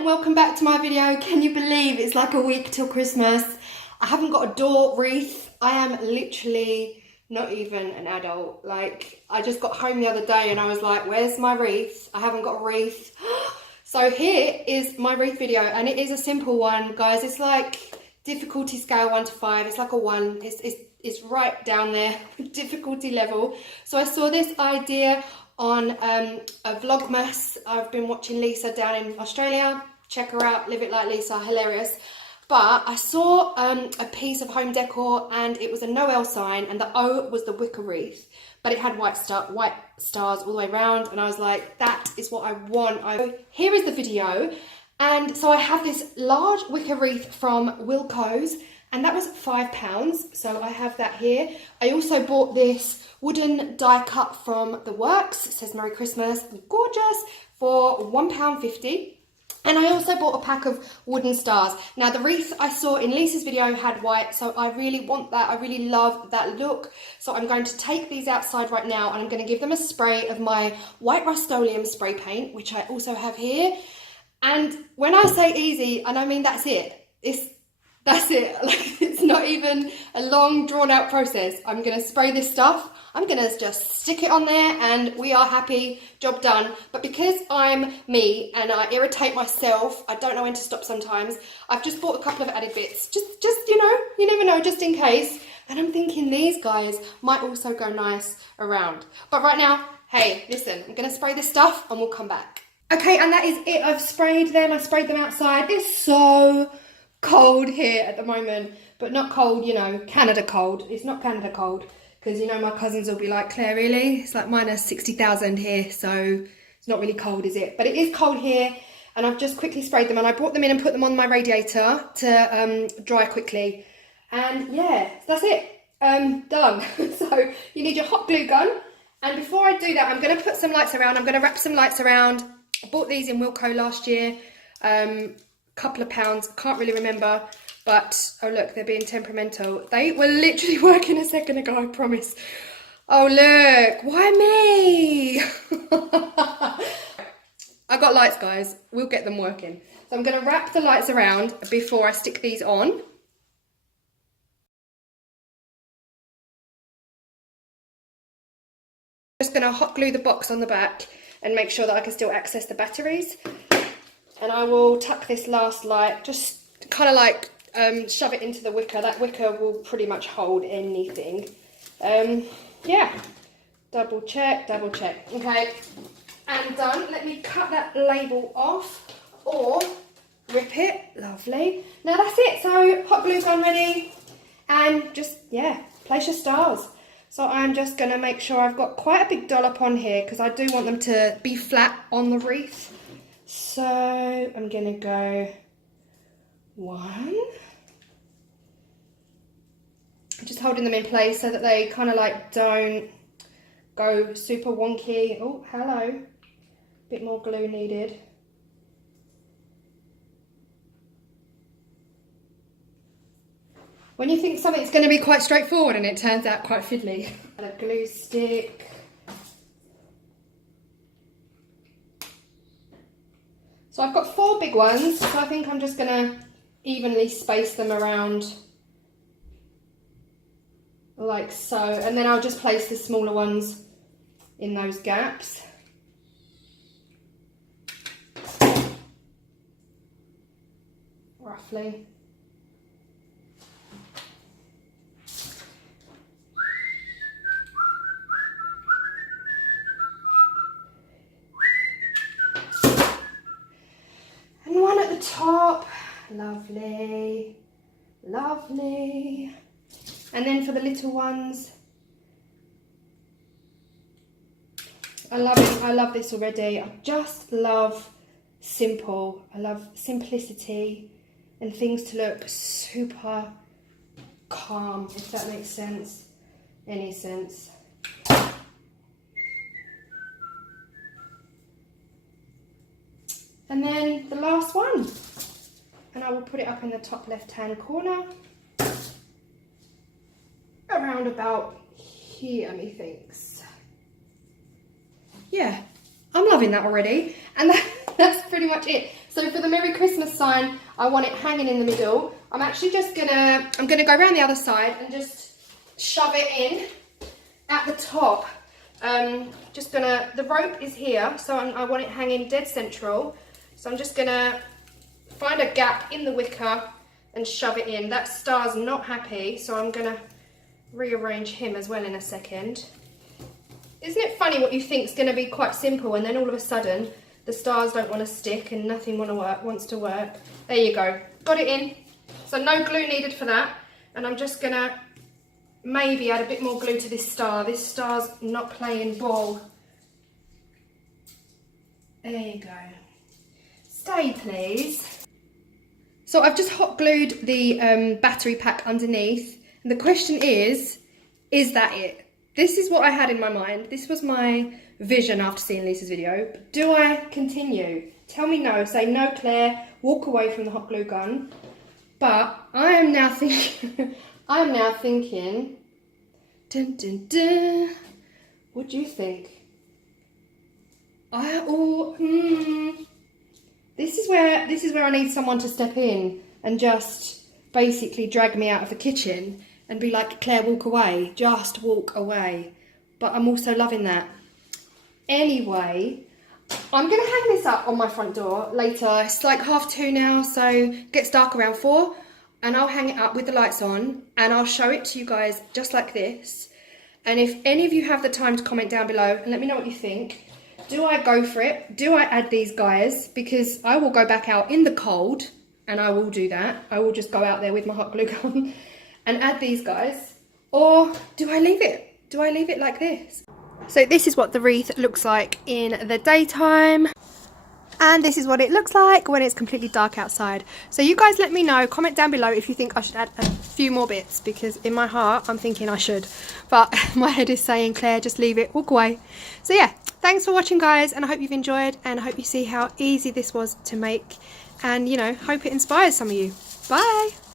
and welcome back to my video. Can you believe it's like a week till Christmas? I haven't got a door wreath. I am literally not even an adult. Like, I just got home the other day and I was like, where's my wreath? I haven't got a wreath. So here is my wreath video, and it is a simple one, guys. It's like difficulty scale 1 to 5. It's like a 1. It's right down there with difficulty level. So I saw this idea on a VLOGMAS. I've been watching Lisa down in Australia. Check her out, Live It Like Lisa, hilarious. But I saw a piece of home decor, and it was a Noel sign, and the O was the wicker wreath, but it had white stars all the way around, and I was like, that is what I want. Here is the video. And so I have this large wicker wreath from WILKO's, and that was £5. So I have that here. I also bought this wooden die cut from the Works. It says Merry Christmas, gorgeous, for £1.50. And I also bought a pack of wooden stars. Now the wreath I saw in Lisa's video had white, so I really want that. I really love that look. So I'm going to take these outside right now, and I'm going to give them a spray of my white Rust-Oleum spray paint, which I also have here. And when I say easy, and I mean that's it. That's it. Like, it's not even a long drawn out process. I'm going to spray this stuff. I'm going to just stick it on there and we are happy, job done. But because I'm me and I irritate myself, I don't know when to stop sometimes, I've just bought a couple of added bits. Just you know, you never know, just in case. And I'm thinking these guys might also go nice around. But right now, hey, listen, I'm going to spray this stuff and we'll come back. Okay, and that is it. I've sprayed them. I sprayed them outside. It's so cold here at the moment, but not cold, you know, Canada cold. It's not Canada cold, because, you know, my cousins will be like, Claire, really? It's like minus 60,000 here, so it's not really cold, is it? But it is cold here, and I've just quickly sprayed them, and I brought them in and put them on my radiator to dry quickly. And yeah, that's it. Done. So you need your hot glue gun, and before I do that, I'm going to put some lights around. I'm going to wrap some lights around. I bought these in WILKO last year. Couple of pounds, can't really remember, but oh look, they're being temperamental. They were literally working a second ago, I promise. Oh look, why me? I got lights, guys, we'll get them working. So I'm going to wrap the lights around before I stick these on. Just going to hot glue the box on the back and make sure that I can still access the batteries. And I will tuck this last light, just kind of like shove it into the wicker. That wicker will pretty much hold anything. Yeah, double check. Okay, and done. Let me cut that label off or rip it. Lovely. Now that's it. So hot glue gun ready, and just, yeah, place your stars. So I'm just going to make sure I've got quite a big dollop on here, because I do want them to be flat on the wreath. So I'm going to go 1. I'm just holding them in place so that they kind of like don't go super wonky. Oh, hello. Bit more glue needed. When you think something's going to be quite straightforward and it turns out quite fiddly. And a glue stick. So I've got 4 big ones, so I think I'm just going to evenly space them around like so, and then I'll just place the smaller ones in those gaps. Roughly. Top, lovely, lovely. And then for the little ones, I love it. I love this already. I just love simple. I love simplicity and things to look super calm, if that makes sense, any sense. And then the last one, and I will put it up in the top left-hand corner, around about here, methinks. Yeah, I'm loving that already, and that's pretty much it. So for the Merry Christmas sign, I want it hanging in the middle. I'm actually just I'm gonna go around the other side and just shove it in at the top. The rope is here, so I want it hanging dead central. So I'm just gonna find a gap in the wicker and shove it in. That star's not happy, so I'm gonna rearrange him as well in a second. Isn't it funny what you think is gonna be quite simple and then all of a sudden the stars don't want to stick and nothing wants to work. There you go, got it in. So no glue needed for that, and I'm just gonna maybe add a bit more glue to this star. This star's not playing ball. There you go. Stay, please. So I've just hot glued the battery pack underneath, and the question is that it? This is what I had in my mind. This was my vision after seeing Lisa's video. But do I continue? Tell me no. Say no, Claire. Walk away from the hot glue gun. But I am now thinking. Dun, dun, dun. What do you think? This is where I need someone to step in and just basically drag me out of the kitchen and be like, Claire, walk away, just walk away. But I'm also loving that. Anyway, I'm gonna hang this up on my front door later. It's like 2:30 now, so it gets dark around 4, and I'll hang it up with the lights on and I'll show it to you guys just like this. And if any of you have the time to comment down below and let me know what you think. Do I go for it? Do I add these guys? Because I will go back out in the cold, and I will do that. I will just go out there with my hot glue gun and add these guys. Or do I leave it? Do I leave it like this? So this is what the wreath looks like in the daytime. And this is what it looks like when it's completely dark outside. So you guys let me know, comment down below if you think I should add a few more bits, because in my heart I'm thinking I should. But my head is saying, Claire, just leave it, walk away. So yeah, thanks for watching guys, and I hope you've enjoyed, and I hope you see how easy this was to make, and you know, hope it inspires some of you. Bye!